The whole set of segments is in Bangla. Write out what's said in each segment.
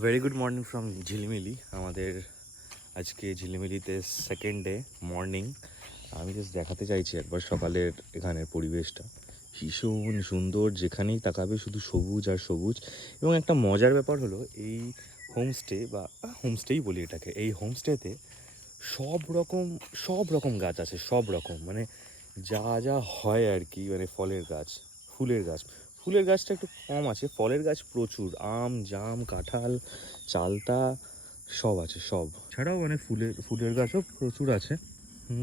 Very good morning from Jhilimili. আমাদের আজকে ঝিলিমিলিতে সেকেন্ড ডে মর্নিং। আমি জাস্ট দেখাতে চাইছি একবার সকালের এখানের পরিবেশটা ভীষণ সুন্দর, যেখানেই তাকাবে শুধু সবুজ আর সবুজ। এবং একটা মজার ব্যাপার হলো এই হোমস্টে বা হোমস্টেই বলি এটাকে, এই হোমস্টেতে সব রকম গাছ আছে, সব রকম মানে যা যা হয় আর কি, মানে ফলের গাছ, ফুলের গাছ। ফুলের গাছটা একটু কম আছে, ফলের গাছ প্রচুর, আম জাম কাঁঠাল চালতা সব আছে সব। ছাড়াও মানে ফুলের গাছও প্রচুর আছে।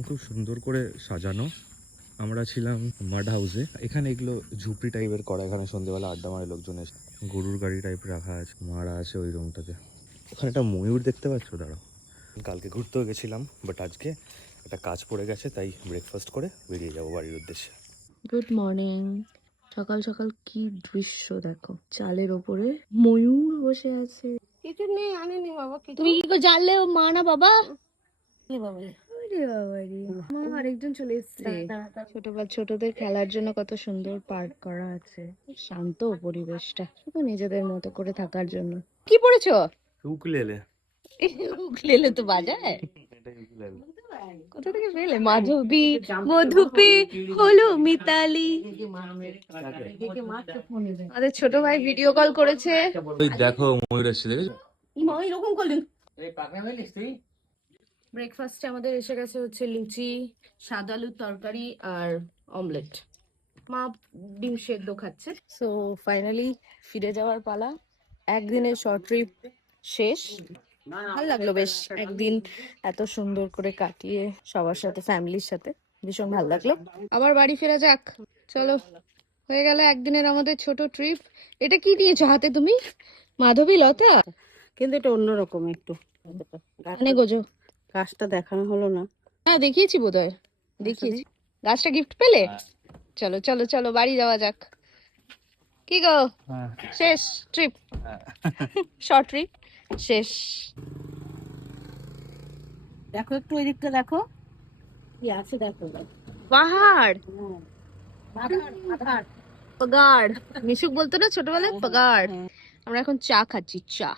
খুব সুন্দর করে সাজানো। আমরা ছিলাম মাড হাউসে, এখানে এগুলো ঝুপড়ি টাইপের করা, এখানে সন্ধ্যেবেলা আড্ডা মারে লোকজন এসে। গরুর গাড়ি টাইপ রাখা আছে, মারা আছে ওই রুমটাতে। ওখানে একটা ময়ূর দেখতে পাচ্ছ, দাঁড়াও। কালকে ঘুরতেও গেছিলাম, বাট আজকে একটা কাজ পড়ে গেছে, তাই ব্রেকফাস্ট করে বেরিয়ে যাবো বাড়ির উদ্দেশ্যে। Good morning. সকাল সকাল কি দৃশ্য দেখো, চালের ওপরে ময়ূর বসে আছে। কিছু নেই, আনেনি বাবা কিছু। তুমি কি করে জানলে ও মা না বাবা? এ বাবা রে। ওরে বাবারে, মা আরেকজন চলে এসছে। ছোটদের খেলার জন্য কত সুন্দর পার্ক করা আছে, শান্ত পরিবেশটা, শুধু নিজেদের মতো করে থাকার জন্য। কি পড়েছো? উকুলেলে। উকুলেলে তো বাজায়। কোথা থেকে পেলে? মাধবী, মধুপী, হলো মিতালি। আমাদের ছোট ভাই ভিডিও কল করেছে। ওই দেখো ময়ূর এসছে, দেখেছো? মা এরকম করলেন। ব্রেকফাস্টে আমাদের এসে গেছে হচ্ছে লুচি, সাদা আলুর তরকারি আর অমলেট। মা ডিম সেদ্ধ খাচ্ছে। সো ফাইনালি ফিরে যাওয়ার পালা। একদিনের শর্ট ট্রিপ শেষ। ভালো লাগলো বেশ, একদিন এত সুন্দর করে কাটিয়ে সবার সাথে, ফ্যামিলির সাথে ভীষণ ভালো লাগলো। আবার বাড়ি ফেরা যাক, চলো। হয়ে গেল একদিনের আমাদের ছোট ট্রিপ। এটা কি দিয়েছো হাতে তুমি? মাধবী লতা? কিন্তু এটা অন্যরকম একটু। মানে গোজো? গাছটা দেখানো হলো না। হ্যাঁ দেখিয়েছি বোধহয়, দেখিয়েছি। গাছটা গিফট পেলে? চলো চলো চলো বাড়ি যাওয়া যাক। কি গো, শেষ ট্রিপ? শর্ট ট্রিপ শেষ। দেখো একটু ওই দিকটা দেখো কি আছে, দেখো। পাহাড়, আধার আধার। পাগাড়, মিশুক বলতো না ছোটবেলায় পাগাড়। আমরা এখন চা খাচ্ছি, চা।